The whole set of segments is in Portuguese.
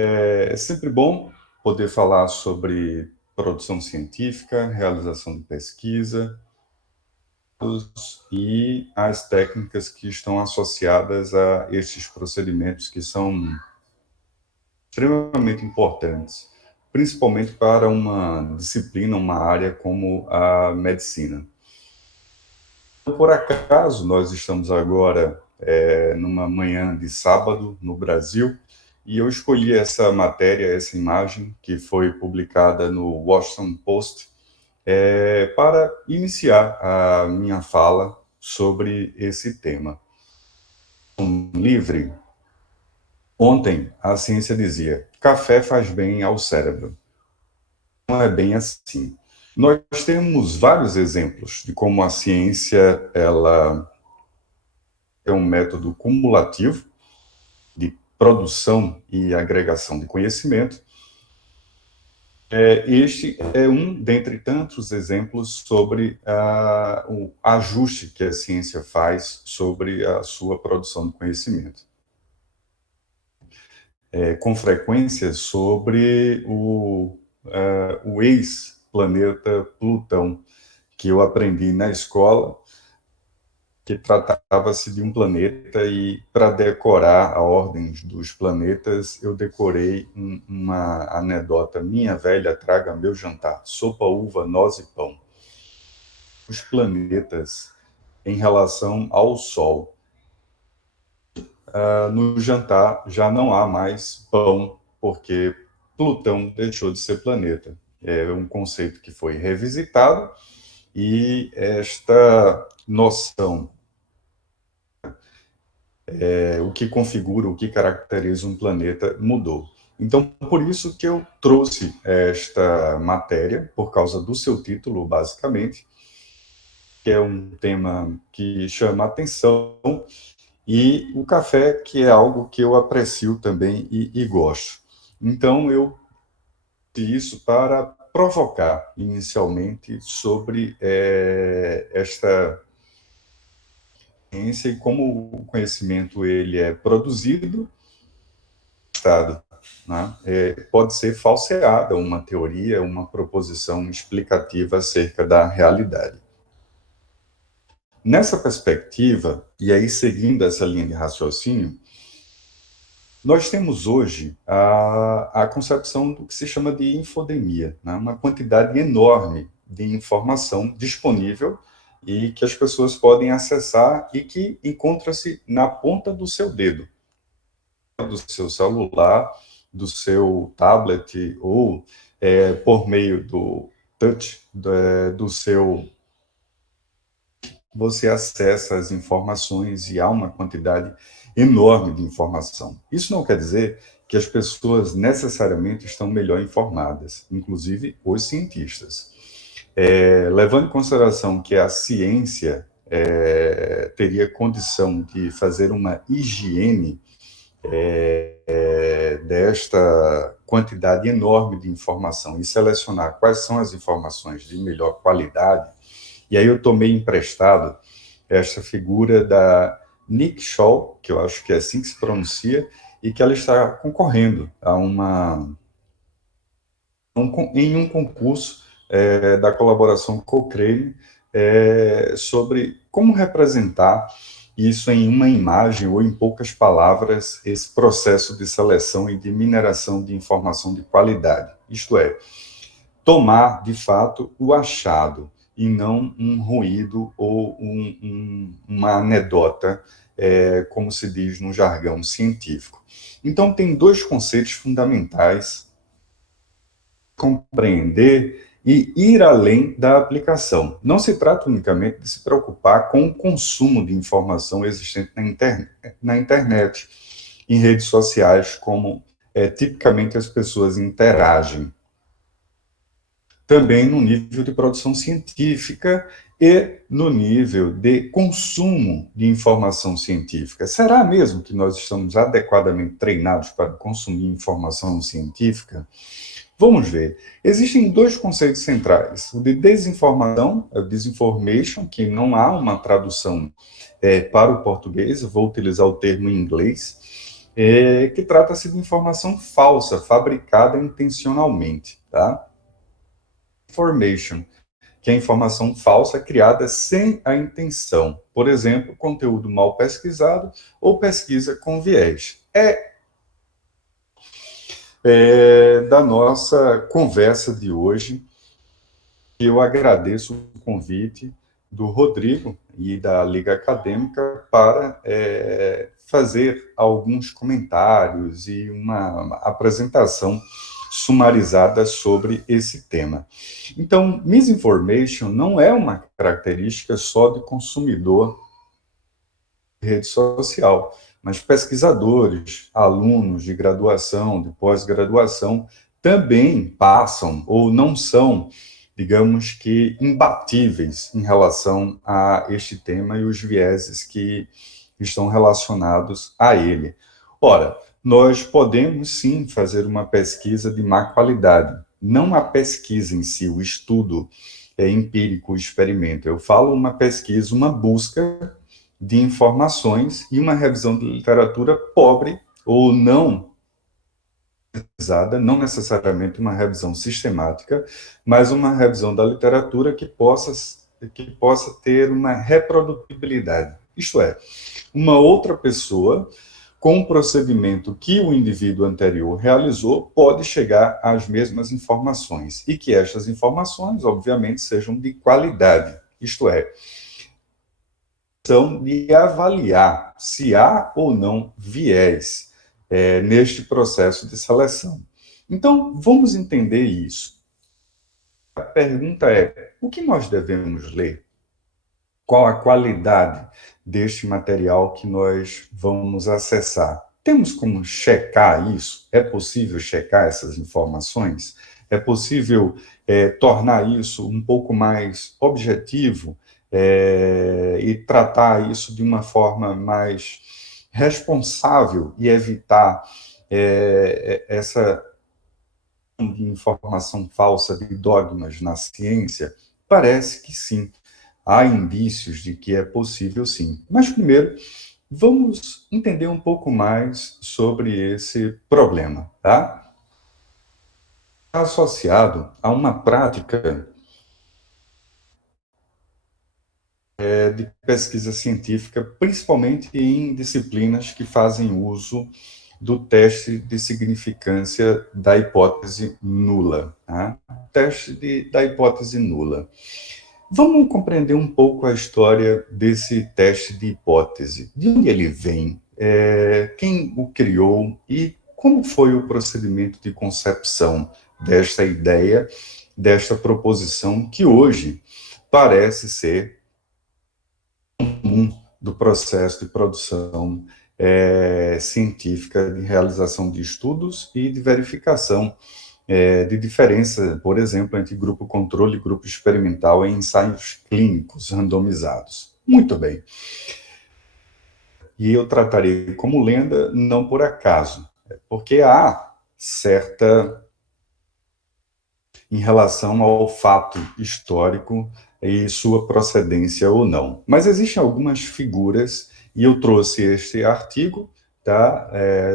É sempre bom poder falar sobre produção científica, realização de pesquisa e as técnicas que estão associadas a estes procedimentos que são extremamente importantes, principalmente para uma disciplina, uma área como a medicina. Por acaso, nós estamos agora numa manhã de sábado no Brasil, e eu escolhi essa matéria, essa imagem, que foi publicada no Washington Post, para iniciar a minha fala sobre esse tema. Livre. Ontem, a ciência dizia: café faz bem ao cérebro. Não é bem assim. Nós temos vários exemplos de como a ciência ela é um método cumulativo de produção e agregação de conhecimento. Este é um dentre tantos exemplos sobre o ajuste que a ciência faz sobre a sua produção de conhecimento. Com frequência sobre o ex-planeta Plutão, que eu aprendi na escola, que tratava-se de um planeta, e para decorar a ordem dos planetas, eu decorei uma anedota: minha velha, traga meu jantar, sopa, uva, noz e pão. Os planetas em relação ao Sol. No jantar já não há mais pão, porque Plutão deixou de ser planeta. É um conceito que foi revisitado, e esta noção, o que configura, o que caracteriza um planeta, mudou. Então, por isso que eu trouxe esta matéria, por causa do seu título, basicamente, que é um tema que chama atenção, e o café, que é algo que eu aprecio também e gosto. Então, eu fiz isso para provocar inicialmente sobre esta ciência e como o conhecimento ele é produzido, estado, né? Pode ser falseada uma teoria, uma proposição explicativa acerca da realidade. Nessa perspectiva, e aí seguindo essa linha de raciocínio, nós temos hoje a concepção do que se chama de infodemia, né? Uma quantidade enorme de informação disponível e que as pessoas podem acessar e que encontra-se na ponta do seu dedo, do seu celular, do seu tablet, ou por meio do touch do seu. Você acessa as informações e há uma quantidade enorme de informação. Isso não quer dizer que as pessoas necessariamente estão melhor informadas, inclusive os cientistas. Levando em consideração que a ciência teria condição de fazer uma higiene desta quantidade enorme de informação e selecionar quais são as informações de melhor qualidade. E aí eu tomei emprestado esta figura da Nick Shaw, que eu acho que é assim que se pronuncia, e que ela está concorrendo em um concurso da colaboração Cochrane, sobre como representar isso em uma imagem ou em poucas palavras, esse processo de seleção e de mineração de informação de qualidade. Isto é, tomar, de fato, o achado e não um ruído ou uma anedota, como se diz no jargão científico. Então, tem dois conceitos fundamentais: compreender e ir além da aplicação. Não se trata unicamente de se preocupar com o consumo de informação existente na internet, em redes sociais, como tipicamente as pessoas interagem. Também no nível de produção científica e no nível de consumo de informação científica. Será mesmo que nós estamos adequadamente treinados para consumir informação científica? Vamos ver. Existem dois conceitos centrais: o de desinformação, a disinformation, que não há uma tradução para o português, eu vou utilizar o termo em inglês, que trata-se de informação falsa, fabricada intencionalmente, tá? Information, que é informação falsa criada sem a intenção. Por exemplo, conteúdo mal pesquisado ou pesquisa com viés. Da nossa conversa de hoje. Eu agradeço o convite do Rodrigo e da Liga Acadêmica para fazer alguns comentários e uma apresentação sumarizada sobre esse tema. Então, misinformation não é uma característica só de consumidor de rede social, mas pesquisadores, alunos de graduação, de pós-graduação, também passam ou não são, digamos que, imbatíveis em relação a este tema e os vieses que estão relacionados a ele. Ora, nós podemos sim fazer uma pesquisa de má qualidade, não a pesquisa em si, o estudo empírico, o experimento. Eu falo uma pesquisa, uma busca de informações e uma revisão de literatura pobre ou não pesada, não necessariamente uma revisão sistemática, mas uma revisão da literatura que possa ter uma reprodutibilidade. Isto é, uma outra pessoa com um procedimento que o indivíduo anterior realizou pode chegar às mesmas informações e que estas informações, obviamente, sejam de qualidade. Isto é, de avaliar se há ou não viés neste processo de seleção. Então, vamos entender isso. A pergunta é: o que nós devemos ler? Qual a qualidade deste material que nós vamos acessar? Temos como checar isso? É possível checar essas informações? É possível tornar isso um pouco mais objetivo e tratar isso de uma forma mais responsável e evitar essa de informação falsa, de dogmas na ciência? Parece que sim. Há indícios de que é possível, sim. Mas, primeiro, vamos entender um pouco mais sobre esse problema, tá? Está associado a uma prática de pesquisa científica, principalmente em disciplinas que fazem uso do teste de significância da hipótese nula. Tá? Teste da hipótese nula. Vamos compreender um pouco a história desse teste de hipótese. De onde ele vem? Quem o criou e como foi o procedimento de concepção desta ideia, desta proposição que hoje parece ser comum do processo de produção científica, de realização de estudos e de verificação de diferença, por exemplo, entre grupo controle e grupo experimental em ensaios clínicos randomizados. Muito bem. E eu tratarei como lenda não por acaso, porque há certa em relação ao fato histórico e sua procedência ou não. Mas existem algumas figuras, e eu trouxe este artigo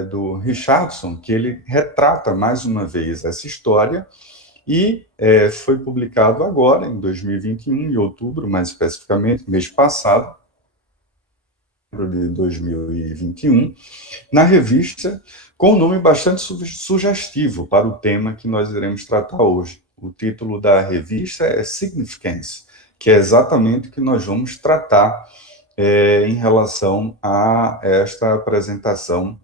do Richardson, que ele retrata mais uma vez essa história, e foi publicado agora, em 2021, em outubro, mais especificamente, mês passado, de 2021, na revista, com um nome bastante sugestivo para o tema que nós iremos tratar hoje. O título da revista é Significance, que é exatamente o que nós vamos tratar em relação a esta apresentação.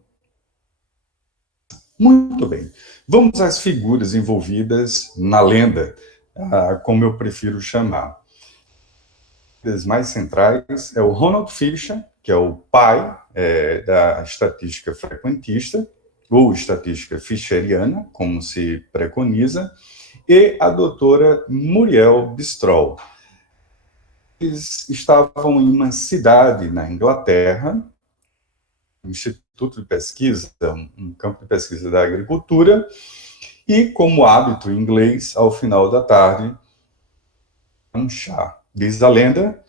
Muito bem. Vamos às figuras envolvidas na lenda, como eu prefiro chamar. As mais centrais é o Ronald Fisher, que é o pai da estatística frequentista, ou estatística fischeriana, como se preconiza, e a doutora Muriel Bistroll. Eles estavam em uma cidade na Inglaterra, um instituto de pesquisa, um campo de pesquisa da agricultura, e, como hábito inglês, ao final da tarde, um chá. Diz a lenda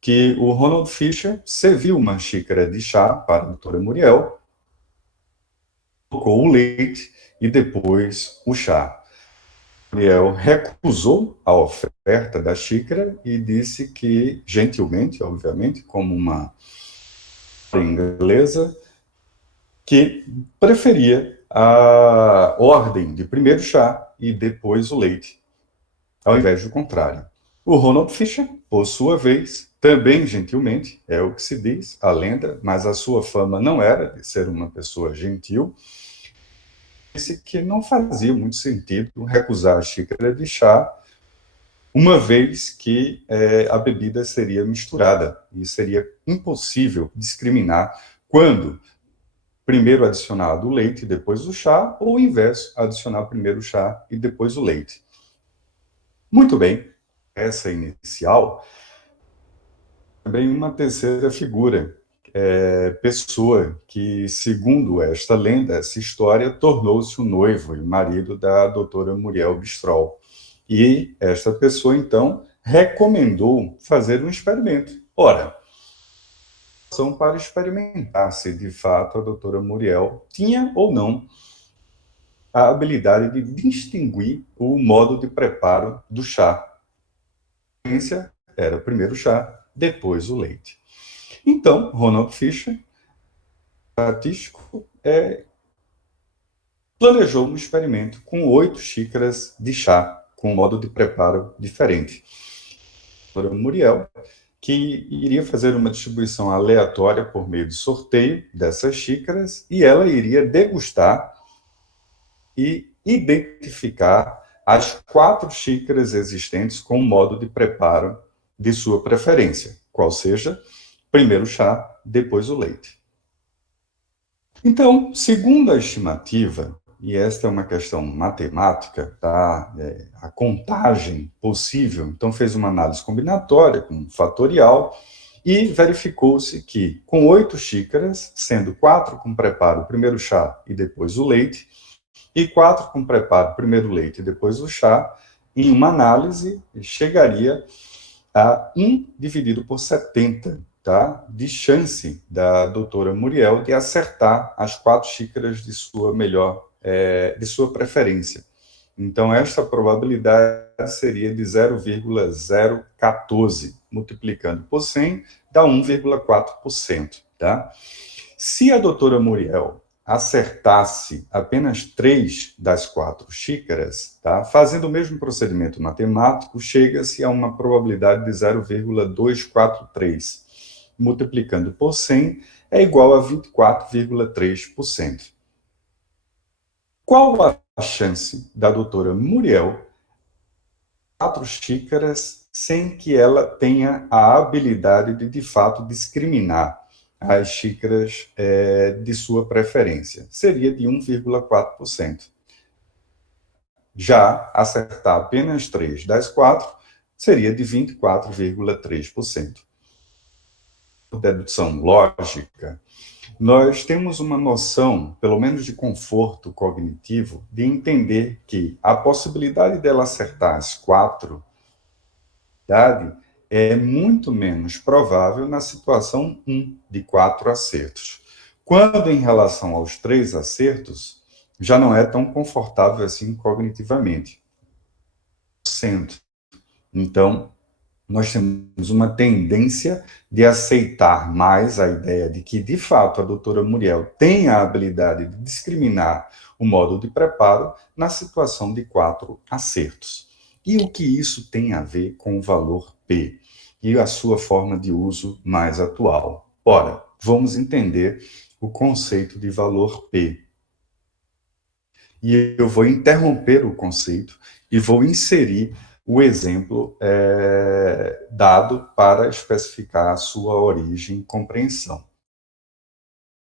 que o Ronald Fisher serviu uma xícara de chá para a doutora Muriel, colocou o leite e depois o chá. Gabriel recusou a oferta da xícara e disse que, gentilmente, obviamente, como uma inglesa, que preferia a ordem de primeiro chá e depois o leite, ao invés do contrário. O Ronald Fisher, por sua vez, também gentilmente, é o que se diz, a lenda, mas a sua fama não era de ser uma pessoa gentil, disse que não fazia muito sentido recusar a xícara de chá, uma vez que a bebida seria misturada e seria impossível discriminar quando primeiro adicionado o leite e depois o chá, ou o inverso, adicionar primeiro o chá e depois o leite. Muito bem, essa inicial, também uma terceira figura, pessoa que, segundo esta lenda, essa história, tornou-se o noivo e marido da doutora Muriel Bistrol. E esta pessoa, então, recomendou fazer um experimento. Ora, são para experimentar se, de fato, a doutora Muriel tinha ou não a habilidade de distinguir o modo de preparo do chá. A ciência era primeiro o chá, depois o leite. Então, Ronald Fisher, artístico, planejou um experimento com 8 xícaras de chá, com um modo de preparo diferente. A doutora Muriel, que iria fazer uma distribuição aleatória por meio de sorteio dessas xícaras, e ela iria degustar e identificar as 4 xícaras existentes com o modo de preparo de sua preferência, qual seja, primeiro o chá, depois o leite. Então, segundo a estimativa, e esta é uma questão matemática, tá? A contagem possível, então fez uma análise combinatória com fatorial e verificou-se que com 8 xícaras, sendo 4 com preparo, primeiro chá e depois o leite, e 4 com preparo, primeiro leite e depois o chá, em uma análise, chegaria a 1 dividido por 70, tá? De chance da doutora Muriel de acertar as 4 xícaras de sua de sua preferência. Então, esta probabilidade seria de 0,014, multiplicando por 100, dá 1,4%, tá? Se a doutora Muriel acertasse apenas 3 das 4 xícaras, tá? Fazendo o mesmo procedimento matemático, chega-se a uma probabilidade de 0,243. Multiplicando por 100 é igual a 24,3%. Qual a chance da doutora Muriel 4 xícaras sem que ela tenha a habilidade de fato, discriminar as xícaras de sua preferência? Seria de 1,4%. Já acertar apenas 3 das 4 seria de 24,3%. Por dedução lógica, nós temos uma noção, pelo menos de conforto cognitivo, de entender que a possibilidade dela acertar as 4 é muito menos provável na situação 1 de 4 acertos. Quando em relação aos 3 acertos, já não é tão confortável assim cognitivamente. Então, nós temos uma tendência de aceitar mais a ideia de que, de fato, a doutora Muriel tem a habilidade de discriminar o modo de preparo na situação de 4 acertos. E o que isso tem a ver com o valor P e a sua forma de uso mais atual? Ora, vamos entender o conceito de valor P. E eu vou interromper o conceito e vou inserir o exemplo dado para especificar a sua origem e compreensão.